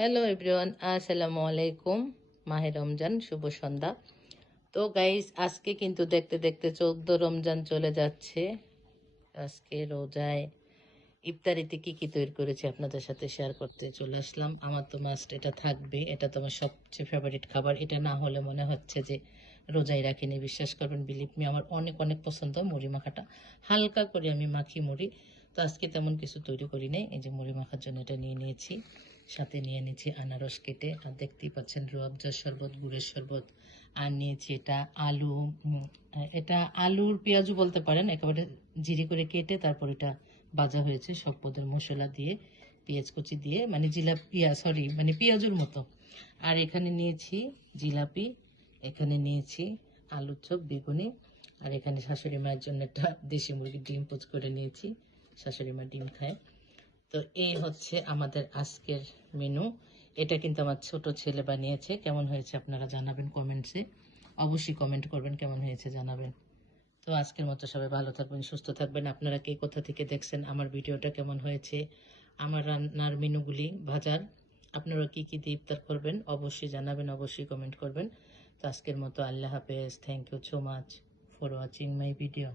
Hello everyone, আসসালামু আলাইকুম। মাহে রমজান, শুভ সন্ধ্যা। তো গাইস, আজকে কিন্তু দেখতে দেখতে 14 রমজান চলে যাচ্ছে। আজকে রোজায় ইফতারিতে কি কি তৈরি করেছি আপনাদের সাথে শেয়ার করতে চলে আসলাম। আমার তো মাস্ট এটা থাকবে, এটা তো আমার সবচেয়ে ফেভারিট খাবার। এটা না হলে মনে হচ্ছে যে রোজাই রাখিনি। বিশ্বাস করবেন, বিলিভ মি, আমার অনেক অনেক পছন্দ মুড়ি মাখাটা। হালকা করে আমি মাখি মুড়ি। তো আজকে তেমন কিছু তৈরি করি নাই। এই যে মুড়ি মাখার জন্য এটা নিয়ে নিয়েছি, সাথে নিয়ে নিয়েছি আনারস কেটে, আর দেখতেই পাচ্ছেন রুয়াবজার শরবত, গুড়ের শরবত। আর নিয়েছি এটা আলু, এটা আলুর পেঁয়াজু বলতে পারেন, একেবারে জিরি করে কেটে তারপর এটা ভাজা হয়েছে সব পদের মশলা দিয়ে, পেঁয়াজ কুচি দিয়ে, মানে জিলাপিয়া, সরি মানে পেঁয়াজুর মতো। আর এখানে নিয়েছি জিলাপি, এখানে নিয়েছি আলুর চপ, বেগুনি, আর এখানে শাশুড়ি মায়ের জন্য একটা দেশি মুরগির ডিম পোচ করে নিয়েছি। শাশুড়ি মা ডিম খায়। তো এই হচ্ছে আমাদের আজকের মেনু। এটা কিন্তু আমার ছোট ছেলে বানিয়েছে। কেমন হয়েছে আপনারা জানাবেন কমেন্টসে, অবশ্যই কমেন্ট করবেন কেমন হয়েছে জানাবেন। তো আজকের মতো সবাই ভালো থাকবেন, সুস্থ থাকবেন। আপনারা কে কোথা থেকে দেখছেন, আমার ভিডিওটা কেমন হয়েছে, আমার রান্নার মেনুগুলি ভাজার, আপনারা কি কি দিয়ে ইফতার করবেন অবশ্যই জানাবেন, অবশ্যই কমেন্ট করবেন। তো আজকের মতো আল্লাহ হাফেজ। Thank you so much for watching my video.